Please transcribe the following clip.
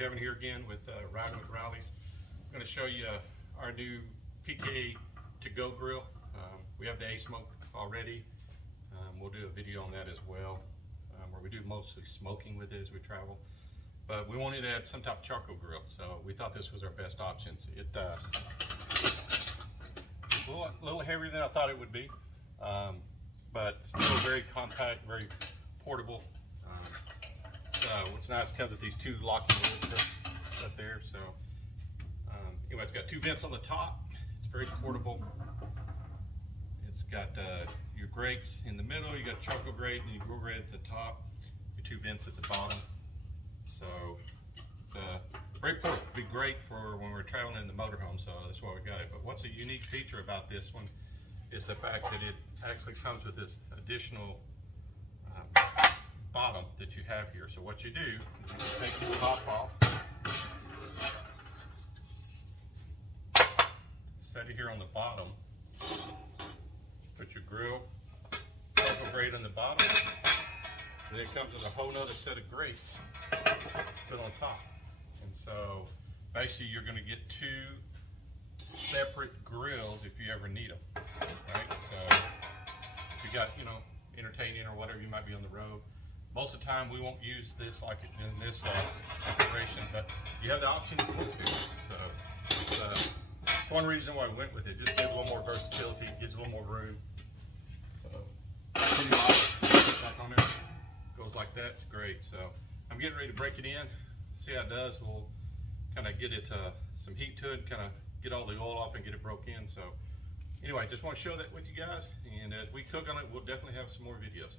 Kevin here again with Riding with Riley's. I'm going to show you our new PKGO Grill. We have the A-Smoke already. We'll do a video on that as well, where we do mostly smoking with it as we travel. But we wanted to add some type of charcoal grill, so we thought this was our best options. It's a little heavier than I thought it would be, but still very compact, very portable. What's nice is with these two locking lids up there. So anyway, it's got two vents on the top. It's very portable. It's got your grates in the middle. You got a charcoal grate and your grill grate at the top. Your two vents at the bottom. So it's very portable. It'd be great for when we're traveling in the motorhome. So that's why we got it. But what's a unique feature about this one is the fact that it actually comes with this additional bottom that you have here. So what you do is you take the top off, set it here on the bottom, put your grill grate on the bottom, and then it comes with a whole nother set of grates put on top. And so basically you're going to get two separate grills if you ever need them, right? So if you got, entertaining or whatever, you might be on the road. Most of the time we won't use this like in this configuration, but you have the option to put it. So it's one reason why I went with it. Just gives a little more versatility, gives a little more room. So back on there, goes like that. It's great. So I'm getting ready to break it in, see how it does. We'll kind of get it some heat to it, kind of get all the oil off and get it broke in. So anyway, just want to show that with you guys, and as we cook on it, we'll definitely have some more videos.